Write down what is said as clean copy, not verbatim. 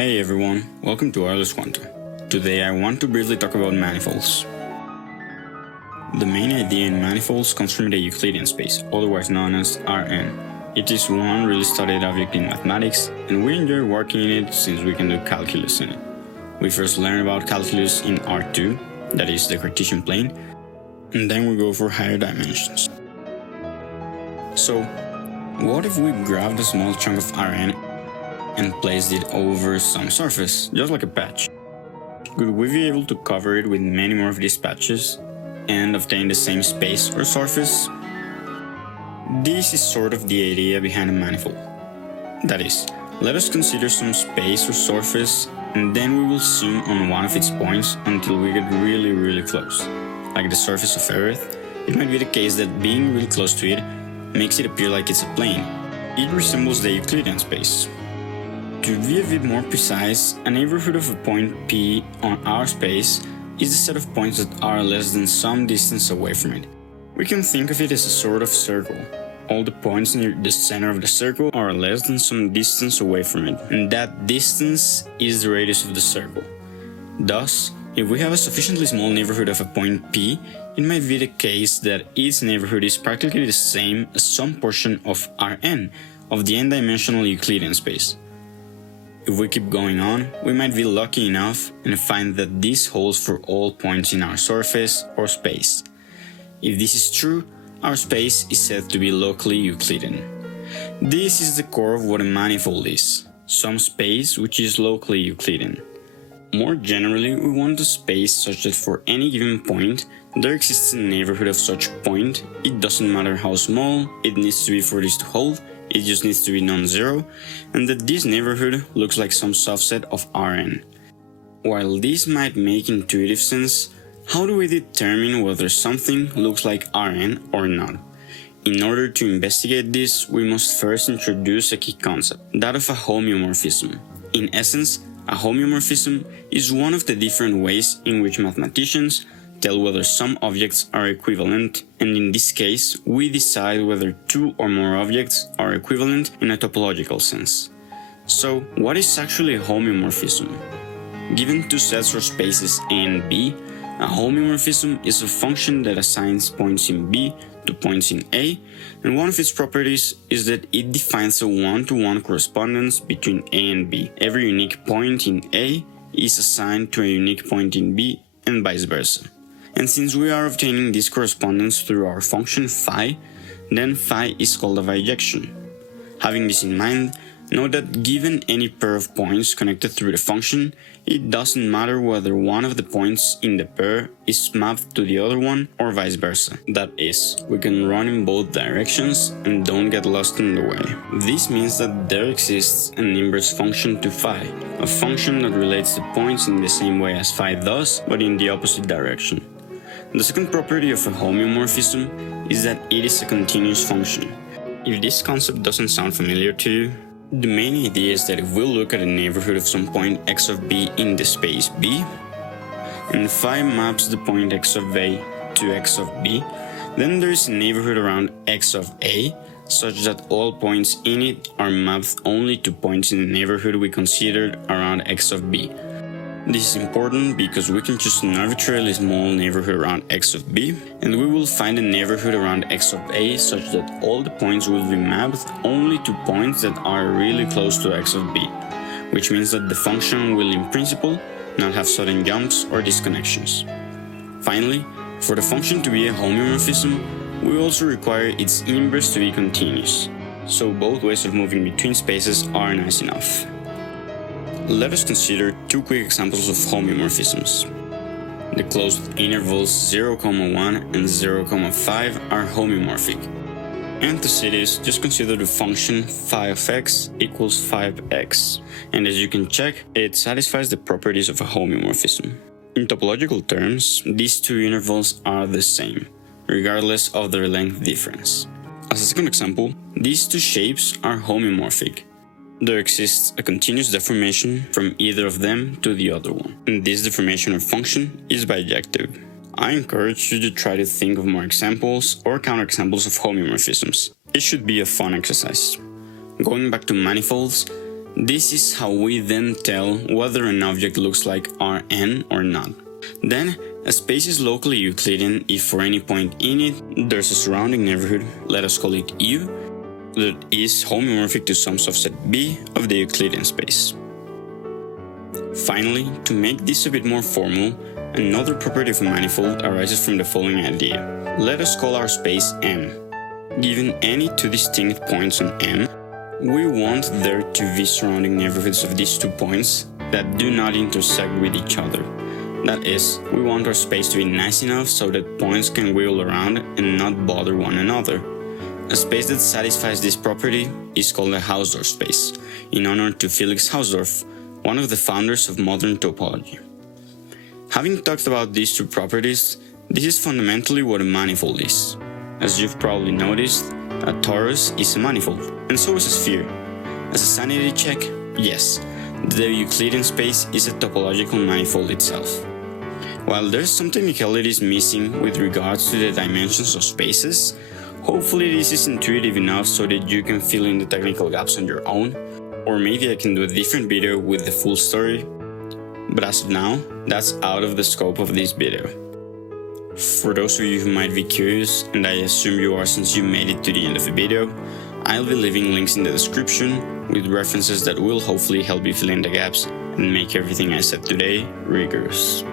Hey everyone, welcome to Quanta. Today I want to briefly talk about manifolds. The main idea in manifolds comes from the Euclidean space, otherwise known as Rn. It is one really studied object in mathematics, and we enjoy working in it since we can do calculus in it. We first learn about calculus in R2, that is the Cartesian plane, and then we go for higher dimensions. So, what if we grabbed a small chunk of Rn and placed it over some surface, just like a patch? Could we be able to cover it with many more of these patches and obtain the same space or surface? This is sort of the idea behind a manifold. That is, let us consider some space or surface and then we will zoom on one of its points until we get really close. Like the surface of Earth, it might be the case that being really close to it makes it appear like it's a plane. It resembles the Euclidean space. To be a bit more precise, a neighborhood of a point P on our space is the set of points that are less than some distance away from it. We can think of it as a sort of circle. All the points near the center of the circle are less than some distance away from it, and that distance is the radius of the circle. Thus, if we have a sufficiently small neighborhood of a point P, it might be the case that its neighborhood is practically the same as some portion of Rn, of the n-dimensional Euclidean space. If we keep going on, we might be lucky enough and find that this holds for all points in our surface or space. If this is true, our space is said to be locally Euclidean. This is the core of what a manifold is, some space which is locally Euclidean. More generally, we want a space such that for any given point, there exists a neighborhood of such point. It doesn't matter how small it needs to be for this to hold, it just needs to be non-zero, and that this neighborhood looks like some subset of Rn. While this might make intuitive sense, how do we determine whether something looks like Rn or not? In order to investigate this, we must first introduce a key concept, that of a homeomorphism. In essence, a homeomorphism is one of the different ways in which mathematicians tell whether some objects are equivalent, and in this case, we decide whether two or more objects are equivalent in a topological sense. So, what is actually a homeomorphism? Given two sets or spaces A and B, a homeomorphism is a function that assigns points in B to points in A, and one of its properties is that it defines a one-to-one correspondence between A and B. Every unique point in A is assigned to a unique point in B, and vice versa. And since we are obtaining this correspondence through our function phi, then phi is called a bijection. Having this in mind, note that given any pair of points connected through the function, it doesn't matter whether one of the points in the pair is mapped to the other one or vice versa. That is, we can run in both directions and don't get lost in the way. This means that there exists an inverse function to phi, a function that relates the points in the same way as phi does, but in the opposite direction. The second property of a homeomorphism is that it is a continuous function. If this concept doesn't sound familiar to you, the main idea is that if we look at a neighborhood of some point x of b in the space B, and phi maps the point x of a to x of b, then there is a neighborhood around x of a such that all points in it are mapped only to points in the neighborhood we considered around x of b. This is important because we can choose an arbitrarily small neighborhood around x of b, and we will find a neighborhood around x of a such that all the points will be mapped only to points that are really close to x of b, which means that the function will in principle not have sudden jumps or disconnections. Finally, for the function to be a homeomorphism, we also require its inverse to be continuous, so both ways of moving between spaces are nice enough. Let us consider two quick examples of homeomorphisms. The closed intervals 0,1 and 0,5 are homeomorphic. And to see this, just consider the function phi of x equals 5x, and as you can check, it satisfies the properties of a homeomorphism. In topological terms, these two intervals are the same, regardless of their length difference. As a second example, these two shapes are homeomorphic. There exists a continuous deformation from either of them to the other one, and this deformation or function is bijective. I encourage you to try to think of more examples or counterexamples of homeomorphisms. It should be a fun exercise. Going back to manifolds, This is how we then tell whether an object looks like Rn or not. Then, a space is locally Euclidean if for any point in it there's a surrounding neighborhood, let us call it U, that is homeomorphic to some subset B of the Euclidean space. Finally, to make this a bit more formal, another property of a manifold arises from the following idea. Let us call our space M. Given any two distinct points on M, we want there to be surrounding neighborhoods of these 2 points that do not intersect with each other. That is, we want our space to be nice enough so that points can wiggle around and not bother one another. A space that satisfies this property is called a Hausdorff space, in honor to Felix Hausdorff, one of the founders of modern topology. Having talked about these 2 properties, this is fundamentally what a manifold is. As you've probably noticed, a torus is a manifold, and so is a sphere. As a sanity check, yes, the Euclidean space is a topological manifold itself. While there's some technicalities missing with regards to the dimensions of spaces, hopefully this is intuitive enough so that you can fill in the technical gaps on your own, or maybe I can do a different video with the full story, but as of now, that's out of the scope of this video. For those of you who might be curious, and I assume you are since you made it to the end of the video, I'll be leaving links in the description with references that will hopefully help you fill in the gaps and make everything I said today rigorous.